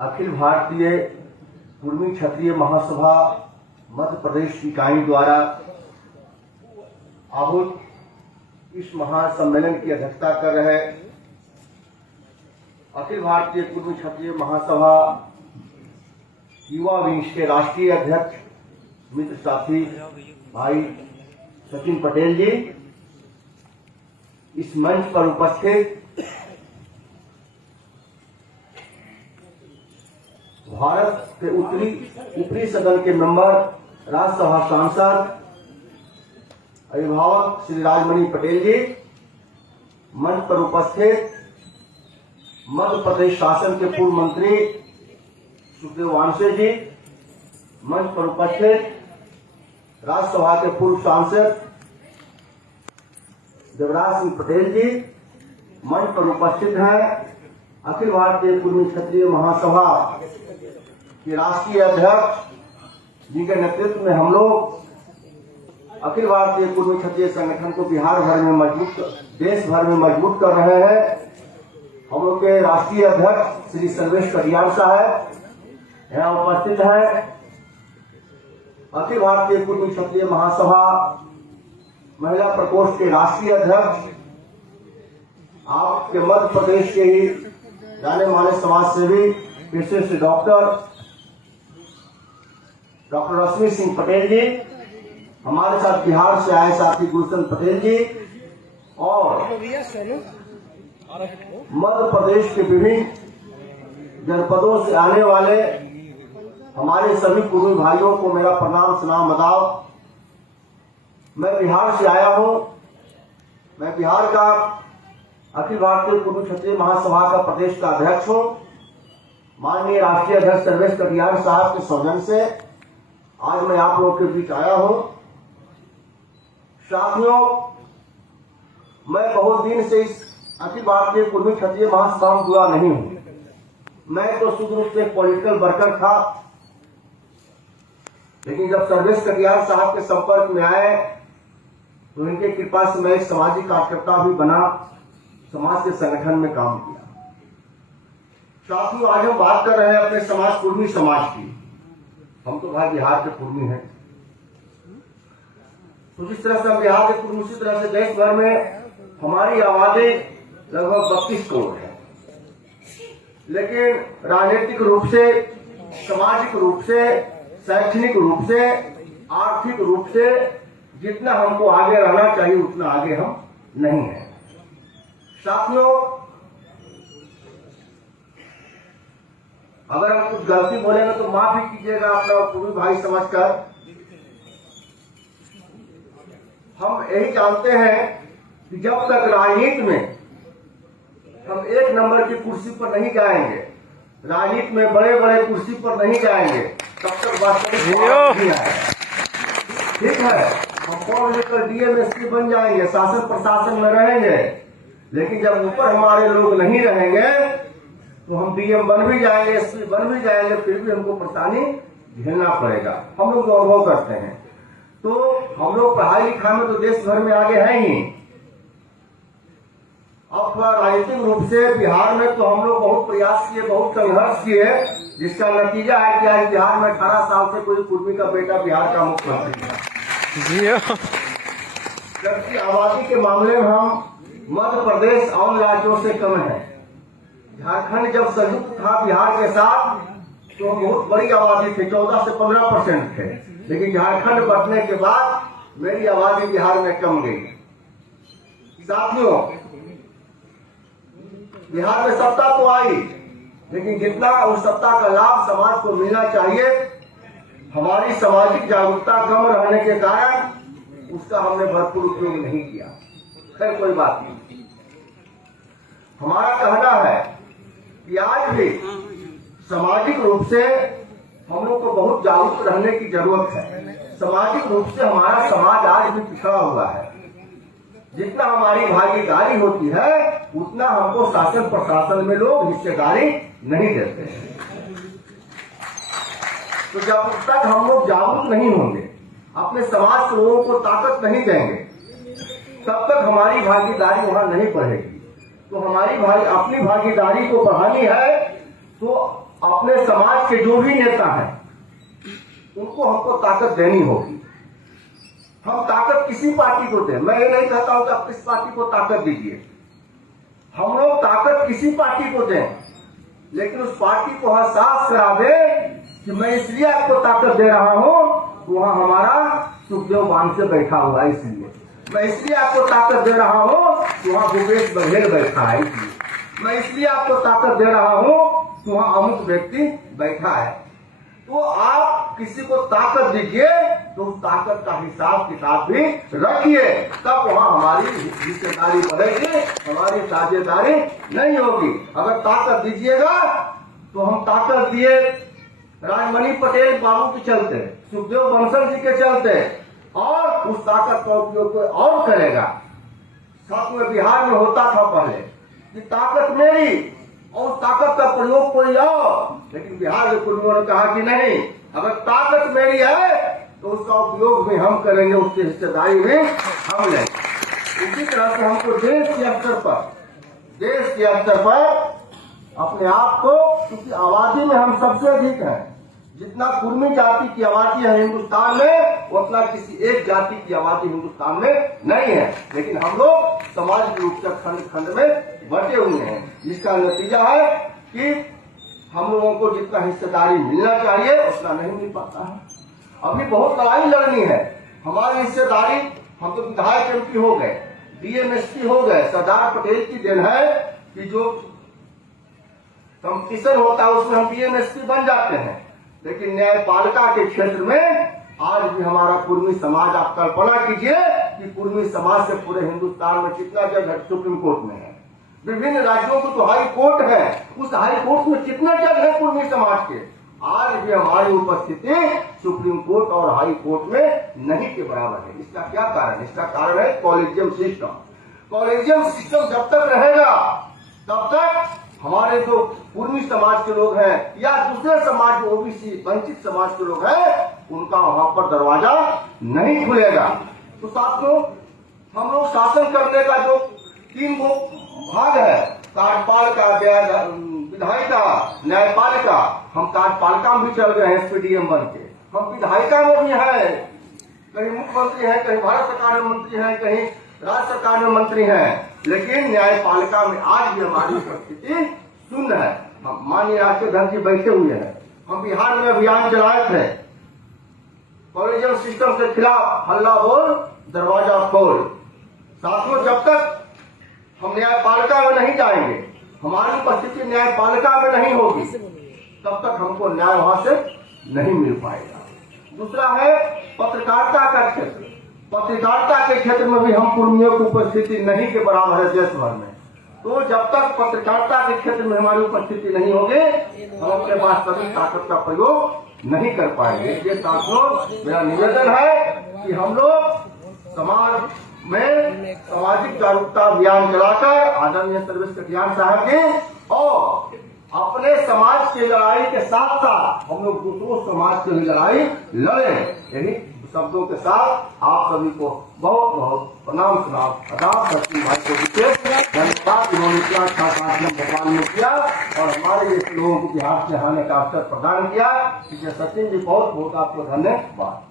अखिल भारतीय कुर्मी क्षत्रिय महासभा मध्य प्रदेश की इकाई द्वारा आहूत इस महासम्मेलन की अध्यक्षता कर रहे अखिल भारतीय कुर्मी क्षत्रिय महासभा युवा विंग के राष्ट्रीय अध्यक्ष मित्र साथी भाई सचिन पटेल जी, इस मंच पर उपस्थित भारत के ऊपरी सदन के मेंबर, राज्यसभा सांसद अभिभावक श्री राजमणि पटेल जी, मंच पर उपस्थित मध्य प्रदेश शासन के पूर्व मंत्री सुखदेव वानसे जी, मंच पर उपस्थित राज्यसभा के पूर्व सांसद देवराज सिंह पटेल जी, मंच पर उपस्थित हैं अखिल भारतीय कुर्मी क्षत्रिय महासभा के राष्ट्रीय अध्यक्ष जी के नेतृत्व में हम लोग अखिल भारतीय कुर्मी क्षत्रिय संगठन को बिहार भर में देश भर में मजबूत कर रहे हैं। हम लोग के राष्ट्रीय अध्यक्ष श्री सर्वेश कटियार साहब यहाँ उपस्थित हैं। अखिल भारतीय कुर्मी क्षत्रिय महासभा महिला प्रकोष्ठ के राष्ट्रीय अध्यक्ष, आपके मध्य प्रदेश के ही जाने माने समाज सेवी पेशे से डॉक्टर रश्मि सिंह पटेल जी, हमारे साथ बिहार से आए साथी गुलशन पटेल जी और मध्य प्रदेश के विभिन्न जनपदों से आने वाले हमारे सभी कुर्मी भाइयों को मेरा प्रणाम सलाम आदाब। मैं बिहार से आया हूं। मैं बिहार का अखिल भारतीय कुर्मी क्षत्रिय महासभा का प्रदेश का अध्यक्ष हूं। माननीय राष्ट्रीय अध्यक्ष सर्वेश कटियार साहब के सौजन्य से आज मैं आप लोगों के बीच आया हूं। साथियों, मैं बहुत दिन से इस अखिल भारतीय कुर्मी क्षत्रिय महासभा में जुड़ा नहीं हूं। मैं तो शुद्ध रूप से पॉलिटिकल वर्कर था, लेकिन जब सर्वेश कटियार साहब के संपर्क में आए तो इनके कृपा से मैं एक सामाजिक कार्यकर्ता भी बना, समाज के संगठन में काम किया। साथियों, आज हम बात कर रहे हैं अपने समाज कुर्मी समाज की। हम तो भाई बिहार के कुर्मी हैं, तो जिस तरह से हम बिहार के कुर्मी, उसी तरह से देश भर में हमारी आबादी लगभग 32 करोड़ है। लेकिन राजनीतिक रूप से, सामाजिक रूप से, शैक्षणिक रूप से, आर्थिक रूप से जितना हमको आगे रहना चाहिए उतना आगे हम नहीं है। साथियों, अगर हम कुछ गलती बोलेंगे तो माफी कीजिएगा अपना कुर्मी भाई समझकर। हम यही जानते हैं कि जब तक राजनीति में हम एक नंबर की कुर्सी पर नहीं जाएंगे, राजनीति में बड़े बड़े कुर्सी पर नहीं जाएंगे, तब तक वास्तविक नहीं आएगा। ठीक है, हम पढ़ लेकर डीएम एसपी बन जाएंगे, शासन प्रशासन में रहेंगे, लेकिन जब ऊपर हमारे लोग नहीं रहेंगे तो हम डीएम बन भी जाएंगे, एसपी बन भी जाएंगे, फिर भी हमको परेशानी झेलना पड़ेगा। हम लोग अनुभव करते हैं। तो हम लोग पढ़ाई लिखाई में तो देश भर में आगे हैं ही। अब थोड़ा राजनीतिक रूप से बिहार में तो हम लोग बहुत प्रयास किए, बहुत संघर्ष किए, जिसका नतीजा है कि आज बिहार में 18 साल से कोई कुर्मी का बेटा बिहार का मुख्यमंत्री है। जबकि आबादी के मामले में हम मध्य प्रदेश और राज्यों से कम है। झारखंड जब संयुक्त था बिहार के साथ तो बहुत बड़ी आबादी थी, 14 से 15% थे, लेकिन झारखंड बंटने के बाद मेरी आबादी बिहार में कम गई। साथियों, बिहार में सत्ता तो आई, लेकिन जितना उस सत्ता का लाभ समाज को मिलना चाहिए, हमारी सामाजिक जागरूकता कम रहने के कारण उसका हमने भरपूर उपयोग नहीं किया। खैर, कोई बात नहीं। हमारा कहना है कि आज भी सामाजिक रूप से हम लोग को बहुत जागरूक रहने की जरूरत है। सामाजिक रूप से हमारा समाज आज भी पिछड़ा हुआ है। जितना हमारी भागीदारी होती है उतना हमको शासन प्रशासन में लोग हिस्सेदारी नहीं देते। तो जब तक हम लोग जागरूक नहीं होंगे, अपने समाज के लोगों को ताकत नहीं देंगे, तब तक हमारी भागीदारी वहां नहीं बढ़ेगी। तो हमारी अपनी भागीदारी को बढ़ानी है तो अपने समाज के जो भी नेता हैं उनको हमको ताकत देनी होगी। हम ताकत किसी पार्टी को दें, मैं ये नहीं कहता हूं कि आप किस पार्टी को ताकत दीजिए, हम लोग ताकत किसी पार्टी को दें, लेकिन उस पार्टी को एहसास करा दे कि मैं इसलिए आपको ताकत दे रहा हूं, वहां हमारा सुखदेव बांध से बैठा हुआ है, इसलिए मैं इसलिए आपको ताकत दे रहा हूं, वहां भूपेश बघेल बैठा है, इसलिए मैं इसलिए आपको ताकत दे रहा हूं, वहां अमुक व्यक्ति बैठा है। तो आप किसी को ताकत दीजिए तो उस ताकत का हिसाब किताब भी रखिए, तब वहां हमारी हिस्सेदारी बढ़ेगी, हमारी साझेदारी नहीं होगी। अगर ताकत दीजिएगा तो हम ताकत दिए राजमणि पटेल बाबू के चलते, सुखदेव बंसल जी के चलते, और उस ताकत का उपयोग कोई और करेगा। साथ में बिहार में होता था पहले कि ताकत मेरी और ताकत का प्रयोग कोई और, लेकिन बिहार के कुर्मियों ने कहा कि नहीं, अगर ताकत मेरी है तो उसका उपयोग भी हम करेंगे, उसकी हिस्सेदारी भी हम लेंगे। इसी तरह से हमको देश के स्तर पर अपने आप को, क्योंकि आबादी में हम सबसे अधिक हैं, जितना कुर्मी जाति की आबादी है हिंदुस्तान में उतना किसी एक जाति की आबादी हिंदुस्तान में नहीं है, लेकिन हम लोग सामाजिक रूप से खंड खंड में बटे हुए हैं। जिसका नतीजा है कि हम लोगों को जितना हिस्सेदारी मिलना चाहिए उतना नहीं मिल पाता है। अभी बहुत लड़ाई लड़नी है, हमारी हिस्सेदारी, हम तो विधायक एमपी हो गए, डीएम एसपी हो गए, सरदार पटेल की देन है कि जो कंपटीशन होता है उसमें हम डीएम एसपी बन जाते हैं, लेकिन न्यायपालिका के क्षेत्र में आज भी हमारा कुर्मी समाज, आप कल्पना कीजिए कि कुर्मी समाज से पूरे हिंदुस्तान में कितना जज सुप्रीम कोर्ट में है, विभिन्न राज्यों को तो हाई कोर्ट है, उस हाई कोर्ट में कितने जज है कुर्मी समाज के, आज भी हमारी उपस्थिति सुप्रीम कोर्ट और हाई कोर्ट में नहीं के बराबर है। इसका क्या कारण है? इसका कारण है कॉलेजियम सिस्टम। कॉलेजियम सिस्टम जब तक रहेगा तब तक हमारे जो कुर्मी समाज के लोग हैं या दूसरे समाज, ओबीसी वंचित समाज के लोग हैं, उनका वहां पर दरवाजा नहीं खुलेगा। तो साथियों, हम लोग शासन करने का जो 3 भाग है, कार्यपालिका, विधायिका, न्यायपालिका, हम कार्यपालिका में भी चल गए हैं एसपीडीएम बन के, हम विधायिका में भी है, कहीं मुख्यमंत्री है, कहीं भारत सरकार में मंत्री है, कहीं राज्य सरकार में मंत्री हैं, लेकिन न्यायपालिका में आज भी हमारी उपस्थिति शून्य है। हम माननीय राष्ट्रीय अध्यक्ष जी बैठे हुए हैं, हम बिहार में अभियान चलाए थे, कॉलेजियम सिस्टम के खिलाफ हल्ला बोल दरवाजा खोल। साथियों, जब तक हम न्यायपालिका में नहीं जाएंगे, हमारी उपस्थिति न्यायपालिका में नहीं होगी, तब तक हमको न्याय वहां से नहीं मिल पाएगा। दूसरा है पत्रकारिता का क्षेत्र। पत्रकारिता के क्षेत्र में भी हम कुर्मियों की उपस्थिति नहीं के बराबर है देश भर में। तो जब तक पत्रकारिता के क्षेत्र में हमारी उपस्थिति नहीं होगी, हम अपने वास्तविक ताकत का प्रयोग नहीं कर पाएंगे। ये साथियों, मेरा निवेदन है कि हम लोग समाज में सामाजिक जागरूकता अभियान चलाकर आदरणीय सर्वेश कटियार साहब के और अपने समाज की लड़ाई के साथ साथ हम लोग दूसरों समाज की भी लड़ाई लड़े। यही शब्दों के साथ आप सभी को बहुत बहुत प्रणाम सुनाम। आदाब सचिन भाई को विशेष धन्यवाद, इन्होंने इतना अच्छा कार्यक्रम भगवान ने किया और हमारे लोगों को बिहार से आने का अवसर प्रदान किया। इसलिए सचिन जी बहुत बहुत आपको धन्यवाद।